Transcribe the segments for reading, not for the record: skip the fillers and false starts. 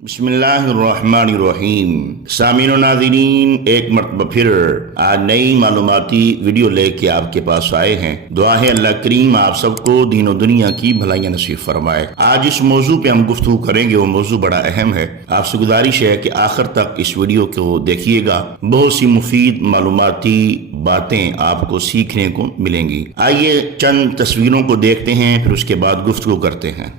بسم اللہ الرحمن الرحیم۔ سامعین و ناظرین، ایک مرتبہ پھر آج نئی معلوماتی ویڈیو لے کے آپ کے پاس آئے ہیں۔ دعا ہے اللہ کریم آپ سب کو دین و دنیا کی بھلائیاں نصیب فرمائے۔ آج اس موضوع پہ ہم گفتگو کریں گے، وہ موضوع بڑا اہم ہے۔ آپ سے گزارش ہے کہ آخر تک اس ویڈیو کو دیکھیے گا، بہت سی مفید معلوماتی باتیں آپ کو سیکھنے کو ملیں گی۔ آئیے چند تصویروں کو دیکھتے ہیں، پھر اس کے بعد گفتگو کرتے ہیں۔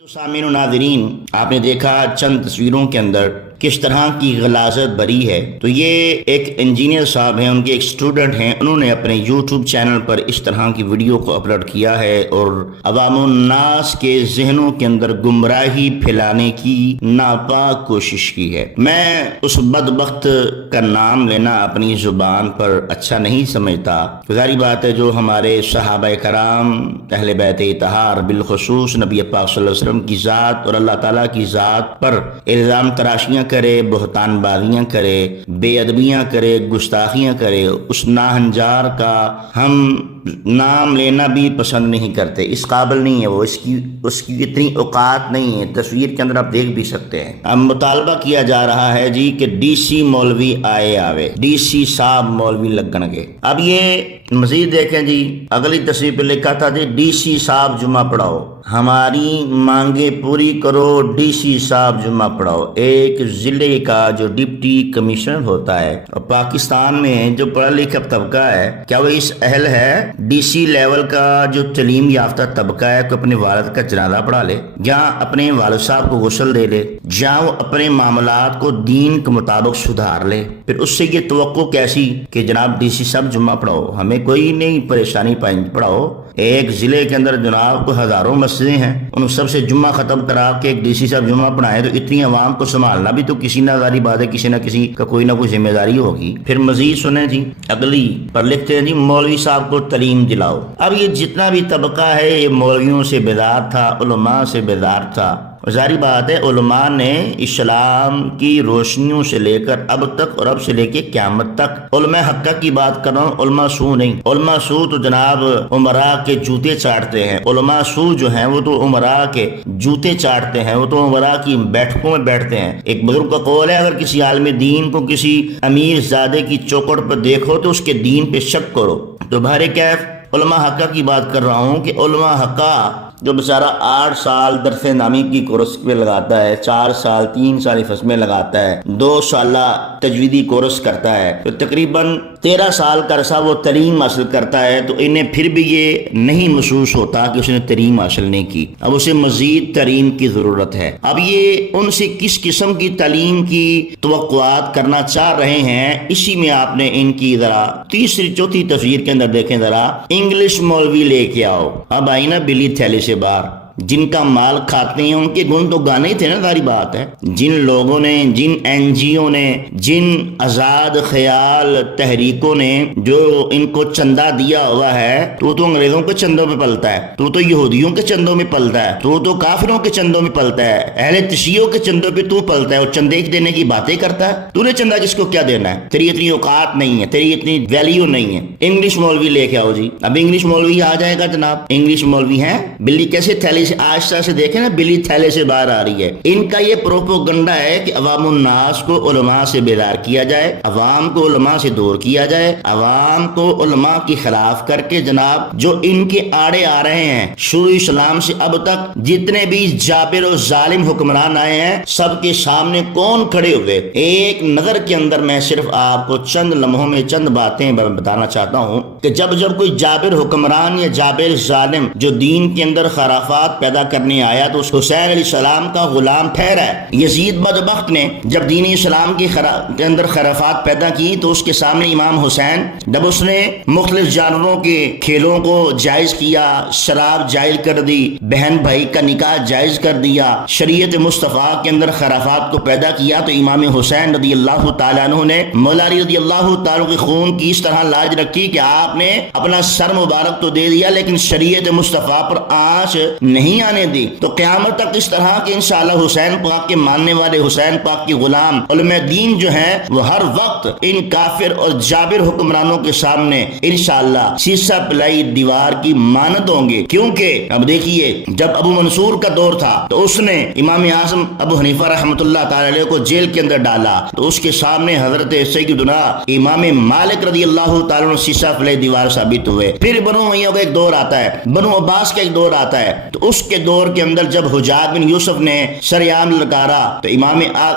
تو سامعین و ناظرین، آپ نے دیکھا چند تصویروں کے اندر کس طرح کی غلاظت بری ہے۔ تو یہ ایک انجینئر صاحب ہیں، ان کے ایک سٹوڈنٹ ہیں، انہوں نے اپنے یوٹیوب چینل پر اس طرح کی ویڈیو کو اپلوڈ کیا ہے اور عوام الناس کے ذہنوں کے اندر گمراہی پھیلانے کی ناپاک کوشش کی ہے۔ میں اس بدبخت کا نام لینا اپنی زبان پر اچھا نہیں سمجھتا۔ ظاہری بات ہے، جو ہمارے صحابہ کرام اہل بیت اطہار بالخصوص نبی پاک صلی اللہ علیہ وسلم کی ذات اور اللہ تعالیٰ کی ذات پر الزام تراشیاں کرے، بہتان بازیاں کرے، بے ادبیاں کرے، گستاخیاں کرے، اس ناہنجار کا ہم نام لینا بھی پسند نہیں کرتے۔ اس قابل نہیں ہے وہ، اس کی اتنی اوقات نہیں ہے۔ تصویر کے اندر آپ دیکھ بھی سکتے ہیں۔ اب مطالبہ کیا جا رہا ہے جی کہ ڈی سی مولوی آوے، ڈی سی صاحب مولوی لگن گے۔ اب یہ مزید دیکھیں جی، اگلی تصویر پہ لکھا تھا جی ڈی سی صاحب جمعہ پڑھاؤ، ہماری مانگیں پوری کرو، ڈی سی صاحب جمعہ پڑھاؤ۔ ایک ضلع کا جو ڈپٹی کمشنر ہوتا ہے اور پاکستان میں جو پڑھا لکھا طبقہ ہے، کیا وہ اس اہل ہے ڈی سی لیول کا جو تعلیم یافتہ طبقہ ہے کہ اپنے والد کا جنازہ پڑھا لے، جہاں اپنے والد صاحب کو غسل دے لے، جہاں وہ اپنے معاملات کو دین کے مطابق سدھار لے؟ پھر اس سے یہ توقع کیسی کہ جناب ڈی سی صاحب جمعہ پڑھاؤ، ہمیں کوئی نہیں پریشانی پڑھاؤ۔ ایک ضلع کے اندر جناب کو ہزاروں مسجدیں ہیں، ان سب سے جمعہ ختم کرا کے ایک ڈی سی صاحب جمعہ پڑھائیں تو اتنی عوام کو سنبھالنا بھی تو کسی نہ ظاہری بات ہے، کسی نہ کسی کا کوئی نہ کوئی ذمہ داری ہوگی۔ پھر مزید سنیں جی، اگلی پر لکھتے ہیں جی مولوی صاحب کو تعلیم دلاؤ۔ اب یہ جتنا بھی طبقہ ہے یہ مولویوں سے بیدار تھا، علماء سے بیدار تھا۔ ظاہری بات ہے علماء نے اسلام کی روشنیوں سے لے کر اب تک اور اب سے لے کے قیامت تک، علماء حقہ کی بات کر رہا ہوں، علماء سو نہیں۔ علماء سو تو جناب عمراء کے جوتے چاٹتے ہیں، علماء سو جو ہیں وہ تو عمراء کے جوتے چاٹتے ہیں، وہ تو عمراء کی بیٹھکوں میں بیٹھتے ہیں۔ ایک بزرگ کا قول ہے، اگر کسی عالم دین کو کسی امیر زادے کی چوکھٹ پر دیکھو تو اس کے دین پہ شک کرو۔ تو بہر کیف علماء حقہ کی بات کر رہا ہوں کہ علماء حقہ جو بیچارہ 8 سال درس نامی کی کورس پہ لگاتا ہے، 4 سال 3 سال حفظ میں لگاتا ہے، 2 سالہ تجویدی کورس کرتا ہے، تو تقریباً 13 سال کا عرصہ وہ تعلیم حاصل کرتا ہے، تو انہیں پھر بھی یہ نہیں محسوس ہوتا کہ اس نے تعلیم حاصل نہیں کی، اب اسے مزید تعلیم کی ضرورت ہے۔ اب یہ ان سے کس قسم کی تعلیم کی توقعات کرنا چاہ رہے ہیں، اسی میں آپ نے ان کی ذرا تیسری چوتھی تصویر کے اندر دیکھیں، ذرا انگلش مولوی لے کے آؤ۔ اب آئی نا بلی تھیلے سے باہر، جن کا مال کھاتے ہیں ان کے گن تو گانے ہی تھے نا، ظاہری بات ہے۔ جن لوگوں نے، جن این جی او نے، جن آزاد خیال تحریکوں نے جو ان کو چندہ دیا ہوا ہے، تو انگریزوں کے چندوں میں پلتا ہے، تو یہودیوں کے چندوں میں پلتا ہے، تو کافروں کے چندوں میں پلتا ہے، اہل تشیعوں کے چندوں پہ تو پلتا ہے اور چندے دینے کی باتیں کرتا ہے۔ تو نے چندہ کس کو کیا دینا ہے؟ تیری اتنی اوقات نہیں ہے، تیری اتنی ویلیو نہیں ہے۔ انگلش مولوی لے کے آؤ جی۔ اب انگلش مولوی آ جائے گا جناب، انگلش مولوی ہیں، بلی کیسے تھیلی سے آہستہ سے دیکھیں نا، بلی تھیلے سے باہر آ رہی ہے۔ ان کا یہ پروپوگنڈا ہے کہ عوام الناس کو علماء سے بیدار کیا جائے، عوام کو علماء سے دور کیا جائے، عوام کو علماء کی خلاف کر کے جناب جو ان کے آڑے آ رہے ہیں۔ شروع اسلام سے اب تک جتنے بھی جابر و ظالم حکمران آئے ہیں، سب کے سامنے کون کھڑے ہوئے؟ ایک نظر کے اندر میں صرف آپ کو چند لمحوں میں چند باتیں بتانا چاہتا ہوں کہ جب کوئی جابر حکمران یا جابر ظالم جو دین کے اندر خرافات پیدا کرنے آیا تو حسین علیہ السلام کا غلام ٹھہرا ہے۔ یزید بدبخت نے جب دین اسلام کے اندر خرافات پیدا کی تو اس کے سامنے امام حسین، جب اس نے مختلف جانوروں کے کھیلوں کو جائز کیا، شراب جائز کر دی، بہن بھائی کا نکاح جائز کر دیا، شریعت مصطفیٰ کے اندر خرافات کو پیدا کیا، تو امام حسین رضی اللہ تعالیٰ عنہ نے مولا علی رضی اللہ تعالیٰ کے خون کی اس طرح لاج رکھی کہ آپ نے اپنا سر مبارک تو دے دیا لیکن شریعت مصطفیٰ پر آنچ نہیں نہیں آنے دی تو قیامت تک اس طرح کے انشاءاللہ حسین پاک کے ماننے والے، حسین پاک کے غلام علماء دین جو ہیں وہ ہر وقت ان کافر اور جابر حکمرانوں کے سامنے انشاءاللہ سیسا پلائی دیوار کی مانند ہوں گے. کیونکہ اب دیکھیے جب ابو منصور کا دور تھا تو اس نے امام اعظم ابو حنیفہ رحمۃ اللہ تعالی علیہ کو جیل کے اندر ڈالا تو اس کے سامنے حضرت سیدنا امام مالک رضی اللہ تعالی عنہ سیسا پلائی دیوار ثابت ہوئے. پھر بنو امیہ کا ایک دور آتا ہے، بنو عباس کا ایک دور آتا ہے، تو اس کے دور کے اندر جب حجاج بن یوسف نے شریعام للکارا تو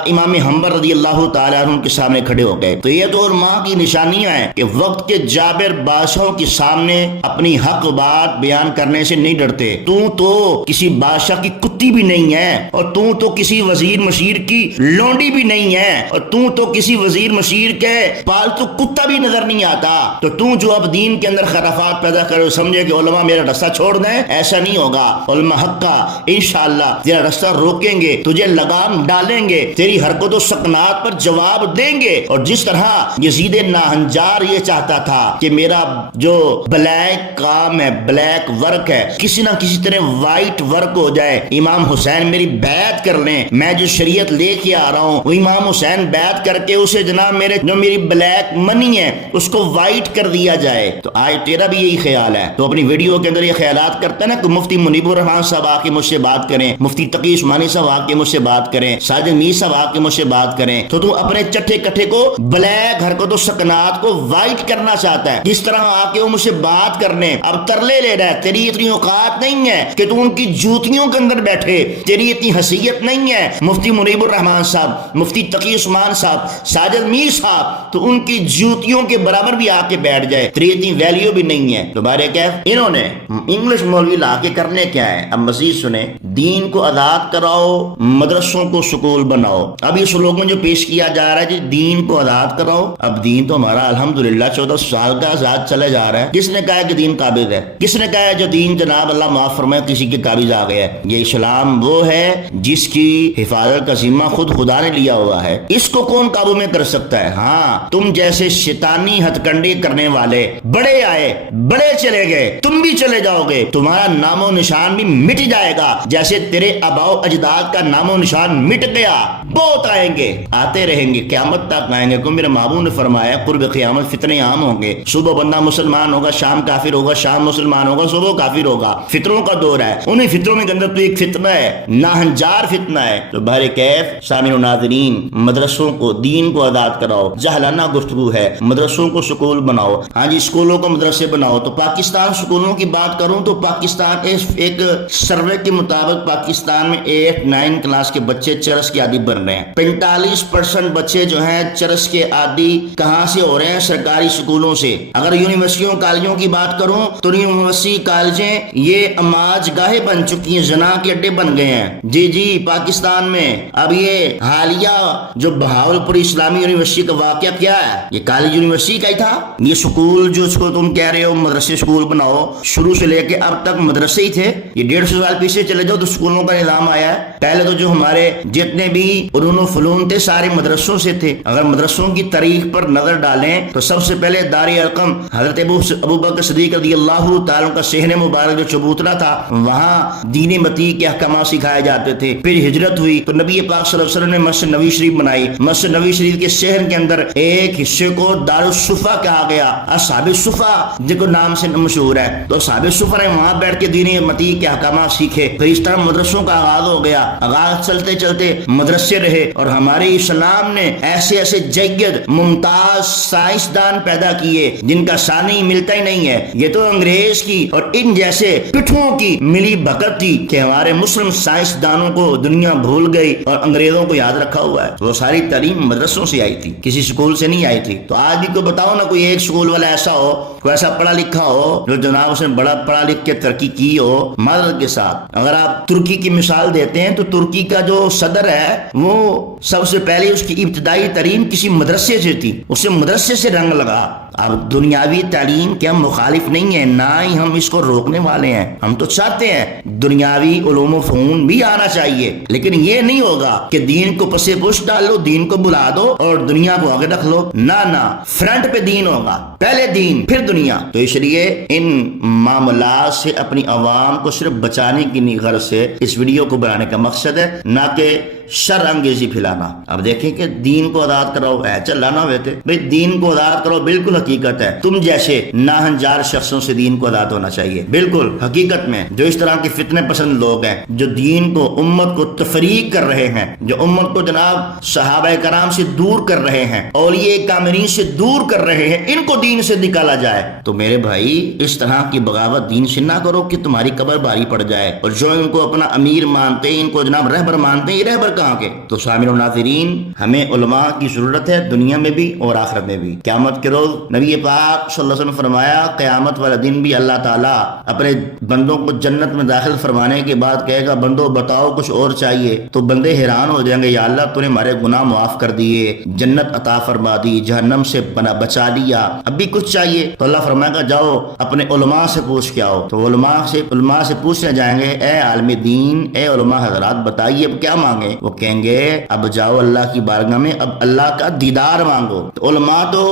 امام حنبل رضی اللہ تعالی عنہ کے سامنے کھڑے ہو گئے. تو یہ تو اور ماں کی نشانیاں ہیں کہ وقت کے جابر بادشاہوں کے سامنے اپنی حق بات بیان کرنے سے نہیں ڈرتے. تو کسی بادشاہ کی کتی بھی نہیں ہے، اور تو کسی وزیر مشیر کی لونڈی بھی نہیں ہے، اور تو کسی وزیر مشیر کے پالتو کتا بھی نظر نہیں آتا. تو جو اب دین کے اندر خرافات پیدا کرے سمجھے کہ علماء میرا رستہ چھوڑ دیں، ایسا نہیں ہوگا. علماء حق کا انشاءاللہ تیرا رستہ روکیں گے، تجھے لگام ڈالیں گے، تیری حرکت و سکنات پر جواب دیں گے. اور جس طرح یزید ناہنجار یہ چاہتا تھا کہ میرا جو بلیک کام ہے، بلیک ورک ہے، کسی نہ کسی طرح وائٹ ورک ہو جائے، امام حسین میری بیعت کر لیں، میں جو شریعت لے کے آ رہا ہوں وہ امام حسین بیعت کر کے اسے جناب میری بلیک منی ہے اس کو وائٹ کر دیا جائے. تو آج تیرا بھی یہی خیال ہے، تو اپنی ویڈیو کے اندر یہ خیالات کرتا ہے نا کہ مفتی منیب الرحمان صاحب آ کے مجھ سے بات کریں، مفتی تقی عثمانی صاحب آ کے مجھ سے بات کریں، ساجد میر صاحب آ کے مجھ سے بات کریں، تو تو اپنے چٹھے کٹھے کو بلیک حرکت و سکنات کو وائٹ کرنا چاہتا ہے. جس طرح آ کے وہ مجھ سے بات کرنے اب ترلے لے رہا ہے، تیری اتنی اوقات نہیں ہے کہ تو ان کی جوتیوں کے اندر بیٹھے، تیری اتنی حیثیت نہیں ہے. مفتی منیب الرحمان صاحب، مفتی تقی عثمان صاحب، ساجد میر صاحب تو ان کی جوتیوں کے برابر بھی آ کے بیٹھ جائے، تیری اتنی ویلیو بھی نہیں ہے. تو بارے کیف انہوں نے انگلش مولوی لا کے کرنے کیا ہے. اب مزید سنیں، دین کو آزاد کراؤ، مدرسوں کو سکول بناؤ. اب یہ سلوگن جو پیش کیا جا رہا ہے جی دین کو آزاد کراؤ. اب دین تو ہمارا الحمدللہ 14 سال کا آزاد چلے جا رہا ہے. کس نے کہا ہے کہ دین قابض ہے؟ کس نے کہا ہے جو دین جناب اللہ معاف فرمائے کسی کے قابض آ گیا ہے؟ یہ اسلام وہ ہے جس کی حفاظت کا ذمہ خود خدا نے لیا ہوا ہے. اس کو کون قابو میں کر سکتا ہے؟ ہاں تم جیسے شیطانی ہتھ کنڈی کرنے والے بڑے آئے بڑے چلے گئے، تم بھی چلے جاؤ گے، تمہارا نام و نشان بھی مٹ جائے گا جیسے تیرے آباؤ اجداد کا نام و نشان مٹ گیا. بہت آئیں گے، آتے رہیں گے، قیامت تک آئیں گے. کو میرے محبوب نے فرمایا قرب قیامت فتنے عام ہوں گے. صبح بندہ مسلمان ہوگا، شام کافر ہوگا، شام مسلمان ہوگا، صبح کافر ہوگا. فطروں کا دور ہے، انہیں فطروں میں اندر تو ایک فتنہ ہے، ناہنجار فتنہ ہے. تو بہر کیف سامعین و ناظرین، مدرسوں کو دین کو آزاد کراؤ. جہلانہ گفتگو ہے، مدرسوں کو سکول بناؤ. ہاں جی اسکولوں کو مدرسے بناؤ. تو پاکستان سکولوں کی بات کروں تو پاکستان ایک سروے کے مطابق پاکستان میں 8-9 کلاس کے بچے چرس کے عادی بن رہے ہیں. 45% بچے جو ہیں چرس کے عادی کہاں سے ہو رہے ہیں؟ سرکاری سکولوں سے. اگر یونیورسٹیوں کالجوں کی بات کروں تو یونیورسٹی کالجیں یہ اماج گاہیں بن چکی ہیں، زنا کے اڈے بن گئے ہیں. جی پاکستان میں اب یہ حالیہ جو بہاولپور اسلامی یونیورسٹی کا واقعہ کیا ہے؟ یہ کالج یونیورسٹی کا ہی تھا. یہ سکول جو اس کو تم کہہ رہے ہو مدرسے سکول بناؤ، شروع سے لے کے اب تک مدرسے ہی تھے. یہ 150 سال پیچھے چلے جاؤ تو سکولوں کا نظام آیا ہے. پہلے تو جو ہمارے جتنے بھی علوم و فنون تھے سارے مدرسوں سے تھے. اگر مدرسوں کی تاریخ پر نظر ڈالیں تو سب سے پہلے دار ارقم حضرت ابو بکر صدیق رضی اللہ تعالیٰ کا صحن مبارک جو چبوترا تھا وہاں دین متی کے احکامات سکھائے جاتے تھے. پھر ہجرت ہوئی تو نبی پاک صلی اللہ علیہ وسلم نے مسجد نبوی شریف بنائی. مسجد نبوی شریف کے صحن کے اندر ایک حصے کو دار الصفا کہا گیا. اصحاب الصفا جن کو نام سے مشہور ہے، تو اصحاب الصفا نے وہاں بیٹھ کے دین متی کے احکامات سیکھے. پھر اس طرح مدرسوں کا آغاز ہو گیا. آغاز چلتے چلتے مدرسے رہے اور ہمارے اسلام نے ایسے جید ممتاز سائنسدان پیدا کیے جن کا ثانی ملتا ہی نہیں ہے. یہ تو انگریز کی اور ان جیسے پٹھوں کی ملی بھگت تھی کہ ہمارے مسلم سائنسدانوں کو دنیا بھول گئی اور انگریزوں کو یاد رکھا ہوا ہے. وہ ساری تعلیم مدرسوں سے آئی تھی، کسی سکول سے نہیں آئی تھی. تو آج بھی کو بتاؤ نا کوئی ایک سکول والا ایسا ہو، کوئی ایسا پڑھا لکھا ہو جو جناب اس نے بڑا پڑھا لکھ کے ترقی کی ہو. معذرت کے ساتھ اگر آپ ترکی کی مثال دیتے ہیں تو ترکی کا جو صدر ہے وہ سب سے پہلے اس کی ابتدائی تعلیم کسی مدرسے سے تھی، اسے مدرسے سے رنگ لگا. اب دنیاوی تعلیم کے ہم مخالف نہیں ہیں، نہ ہی ہم اس کو روکنے والے ہیں. ہم تو چاہتے ہیں دنیاوی علوم و فنون بھی آنا چاہیے، لیکن یہ نہیں ہوگا کہ دین کو پسے پش ڈال لو، دین کو بلا دو اور دنیا کو آگے رکھ لو. نہ فرنٹ پہ دین ہوگا. پہلے دین پھر دنیا. تو اس لیے ان معاملات سے اپنی عوام کو صرف بچانے کی غرض سے اس ویڈیو کو بنانے کا مقصد ہے، نہ کہ شر انگیزی پھیلانا. اب دیکھیں کہ دین کو آزاد کرو چلانا ہوئے تھے بھئی، دین کو آزاد کرو، بالکل حقیقت ہے. تم جیسے ناہنجار شخصوں سے دین کو آزاد ہونا چاہیے، بالکل حقیقت میں. جو اس طرح کے فتنے پسند لوگ ہیں، جو دین کو، امت کو تفریق کر رہے ہیں، جو امت کو جناب صحابہ کرام سے دور کر رہے ہیں، اولیاء کاملین سے دور کر رہے ہیں، ان کو دین سے نکالا جائے. تو میرے بھائی اس طرح کی بغاوت دین سے نہ کرو کہ تمہاری قبر باری پڑ جائے. اور جو ان کو اپنا امیر مانتے ہیں، ان کو جناب رہبر مانتے ہیں، یہ رہبر کہاں کے؟ تو سامعین و ناظرین، ہمیں علماء کی ضرورت ہے، دنیا میں بھی اور آخرت میں بھی. قیامت کے روز نبی پاک صلی اللہ علیہ وسلم فرمایا، قیامت والا دن بھی اللہ تعالیٰ اپنے بندوں کو جنت میں داخل فرمانے کے بعد کہے گا، بندو بتاؤ کچھ اور چاہیے؟ تو بندے حیران ہو جائیں گے، یا اللہ تو نے ہمارے گناہ معاف کر دیے، جنت عطا فرما دی، جہنم سے بچا لیا، اب بھی کچھ چاہیے؟ تو اللہ فرمائے گا جاؤ اپنے علماء سے پوچھ کے آؤ. تو علماء سے پوچھنے جائیں گے، اے عالم دین، اے علماء حضرات بتائیے اب کیا مانگے؟ وہ کہیں گے اب جاؤ اللہ کی بارگاہ میں، اب اللہ کا دیدار مانگو. تو علماء تو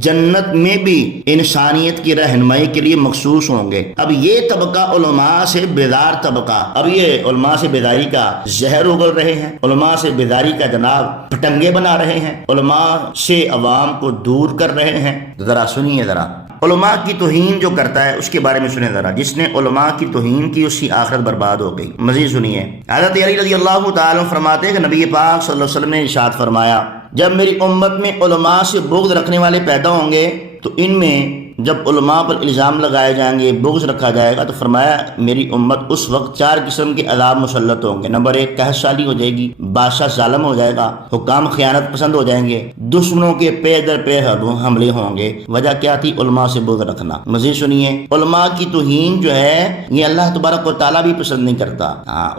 جنت میں بھی انسانیت کی رہنمائی کے لیے مخصوص ہوں گے. اب یہ طبقہ علماء سے بیدار طبقہ، اب یہ علماء سے بیداری کا زہر اگل رہے ہیں، علماء سے بیداری کا جناب پٹنگے بنا رہے ہیں، علماء سے عوام کو دور کر رہے ہیں. ذرا سنیے، ذرا علماء کی توہین جو کرتا ہے اس کے بارے میں سنیں ذرا. جس نے علماء کی توہین کی اس کی آخرت برباد ہو گئی. مزید سنیے، حضرت علی رضی اللہ تعالی عنہ فرماتے ہیں کہ نبی پاک صلی اللہ علیہ وسلم نے ارشاد فرمایا، جب میری امت میں علماء سے بغض رکھنے والے پیدا ہوں گے تو ان میں جب علماء پر الزام لگائے جائیں گے، بغض رکھا جائے گا، تو فرمایا میری امت اس وقت 4 قسم کے عذاب مسلط ہوں گے. نمبر 1، قحط سالی ہو جائے گی، بادشاہ ظالم ہو جائے گا، حکام خیانت پسند ہو جائیں گے، دشمنوں کے پے در پے حملے ہوں گے. وجہ کیا تھی؟ علماء سے بغض رکھنا. مزید سنیے، علماء کی توہین جو ہے یہ اللہ تبارک و تعالیٰ بھی پسند نہیں کرتا.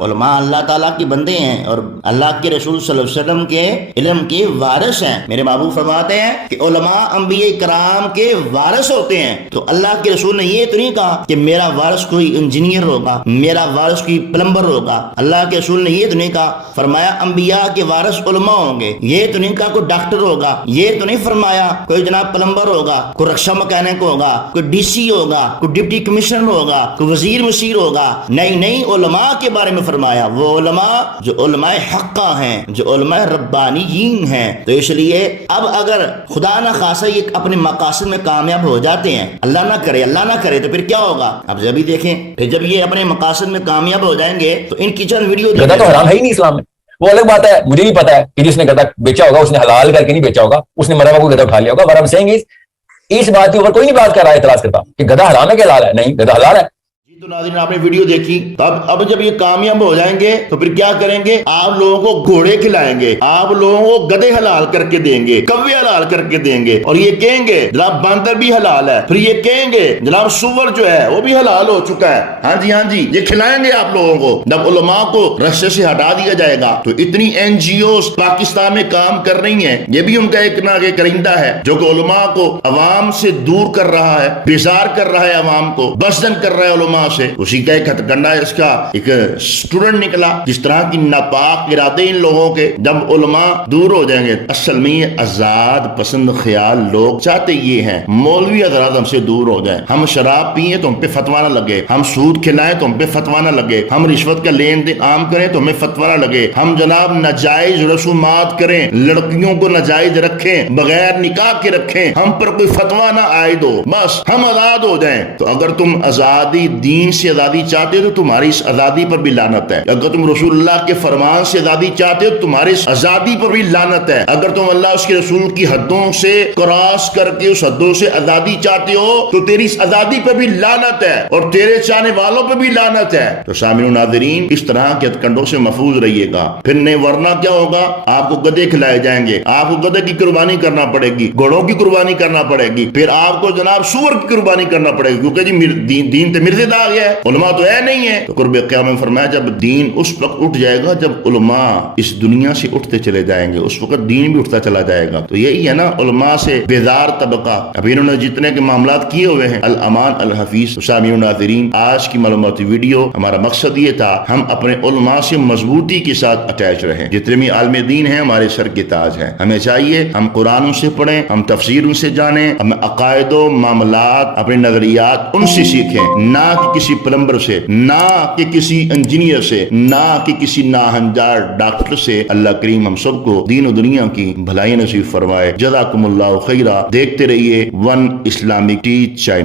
علماء اللہ تعالیٰ کے بندے ہیں اور اللہ کے رسول صلی اللہ علیہ وسلم کے علم کے وارث ہیں. میرے محبوب فرماتے ہیں کہ علماء انبیاء کرام کے وارث ہوتے ہیں. تو اللہ کے رسول نے یہ تو نہیں کہا کہ میرا وارث کوئی انجینئر ہوگا، میرا وارث کوئی پلمبر ہوگا. اللہ کے رسول نے یہ تو نہیں کہا، فرمایا انبیاء کے وارث علماء ہوں گے. یہ تو نہیں کہا کوئی ڈاکٹر ہوگا، یہ تو نہیں فرمایا کوئی جناب پلمبر ہوگا، کوئی رکشا مکینک ہوگا، کوئی ڈی سی ہوگا، کوئی ڈپٹی کمشنر ہوگا، کوئی وزیر وزیر ہوگا. نہیں، علماء کے بارے میں فرمایا، وہ علماء جو علماء حقہ ہیں، جو علماء ربانیین ہیں. تو اس لیے اب اگر خدا نہ خاصہ یہ اپنے مقاصد میں کامیاب ہو جاتے ہیں، اللہ نہ کرے تو پھر کیا ہوگا؟ اب جب ہی دیکھیں، پھر جب یہ اپنے مقاصد میں کامیاب ہو جائیں گے تو ان کی چند ویڈیو گدا تو حرام ہے ہی نہیں اسلام میں. وہ الگ بات ہے، مجھے بھی پتا ہے کہ جس نے گدا بیچا ہوگا اس نے حلال کر کے نہیں بیچا ہوگا، اس نے مرا ہوا کو گدا اٹھا لیا ہوگا. ورنہ سینگ اس بات کے اوپر کوئی نہیں بات کر رہا ہے، اعتراض کرتا کہ گدا حرام ہے کہ حلال ہے. نہیں، گدا حلال ہے. تو ناظرین آپ نے ویڈیو دیکھی. اب جب یہ کامیاب ہو جائیں گے تو پھر کیا کریں گے؟ آپ لوگوں کو گھوڑے کھلائیں گے، آپ لوگوں کو گدے حلال کر کے دیں گے، کوے حلال کر کے دیں گے، اور یہ کہیں گے جناب باندر بھی حلال ہے. پھر یہ کہیں گے جناب سور جو ہے وہ بھی حلال ہو چکا ہے. ہاں جی، یہ کھلائیں گے آپ لوگوں کو. جب علماء کو رستے سے ہٹا دیا جائے گا تو اتنی NGOs پاکستان میں کام کر رہی ہیں، یہ بھی ان کا ایک نہ ایک کرندہ ہے جو کہ علماء کو عوام سے دور کر رہا ہے، بیزار کر رہا ہے، عوام کو بزدل کر رہا ہے علماء سے. اسی کا ایک ہتھکنڈا ہے، اس کا ایک اسٹوڈنٹ نکلا. جس طرح کی ناپاک ارادے ان لوگوں کے جب علماء دور ہو جائیں گے. اصل میں یہ آزاد پسند خیال لوگ چاہتے یہ ہیں، مولوی حضرات ہم سے دور ہو جائیں، ہم شراب پیئیں تو ہم پہ فتویٰ نہ لگے، ہم سود کھلائیں تو ہم پہ فتویٰ نہ لگے، ہم رشوت کا لین دین عام کریں تو ہمیں فتویٰ نہ لگے، ہم جناب ناجائز رسومات کریں، لڑکیوں کو ناجائز رکھیں، بغیر نکاح کے رکھیں، ہم پر کوئی فتویٰ نہ عائد ہو، بس ہم آزاد ہو جائیں. تو اگر تم آزادی دین سے آزادی چاہتے ہو تو تمہاری اس آزادی پر بھی لعنت ہے. اگر تم رسول اللہ کے فرمان سے آزادی چاہتے ہو تو تمہاری اس آزادی پر بھی لعنت ہے. اگر تم اللہ اس کے رسول کی حدوں سے کراس کر کے اس حدوں سے آزادی چاہتے ہو تو تیری اس آزادی پر بھی لعنت ہے اور تیرے چاہنے والوں پر بھی لعنت ہے. تو سامعین و ناظرین، اس طرح کے ہتھکنڈوں سے محفوظ رہیے گا. پھر نہیں ورنہ کیا ہوگا؟ آپ کو گدھے کھلائے جائیں گے، آپ کو گدھے کی قربانی کرنا پڑے گی، گھوڑوں کی قربانی کرنا پڑے گی، پھر آپ کو جناب سور کی قربانی کرنا پڑے گی، کیونکہ جی دین تے مرزے دار گیا ہے, علماء تو ہے نہیں ہے. تو قرب قیامت میں فرمایا جب دین اس وقت اٹھ جائے گا جب علماء اس دنیا سے اٹھتے چلے جائیں گے, اس وقت دین بھی اٹھتا چلا جائے گا. تو یہی ہے نا علماء سے بیدار طبقہ. اب انہوں نے جتنے کے معاملات کیے ہوئے ہیں, الامان الحفیظ. سامعین ناظرین, آج کی معلوماتی ویڈیو ہمارا مقصد یہ تھا ہم اپنے علماء سے مضبوطی کے ساتھ اٹیچ رہیں. جتنے بھی عالم دین ہیں ہمارے سر کے تاج ہیں. ہمیں چاہیے ہم قرآن سے پڑھیں, ہم تفسیر سے جانیں, ہم عقائد و معاملات اپنے نظریات ان سے سیکھیں, نہ کہ کسی پلمبر سے, نہ کہ کسی انجینئر سے, نہ کہ کسی ناہنجار ڈاکٹر سے. اللہ کریم ہم سب کو دین و دنیا کی بھلائی نصیب فرمائے. جزاکم اللہ خیرہ. دیکھتے رہیے ون اسلامک ٹی چینل.